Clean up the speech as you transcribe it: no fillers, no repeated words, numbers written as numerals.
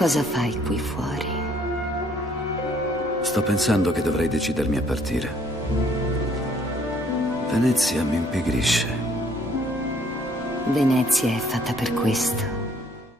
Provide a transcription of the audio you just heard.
Cosa fai qui fuori? Sto pensando che dovrei decidermi a partire. Venezia mi impigrisce. Venezia è fatta per questo.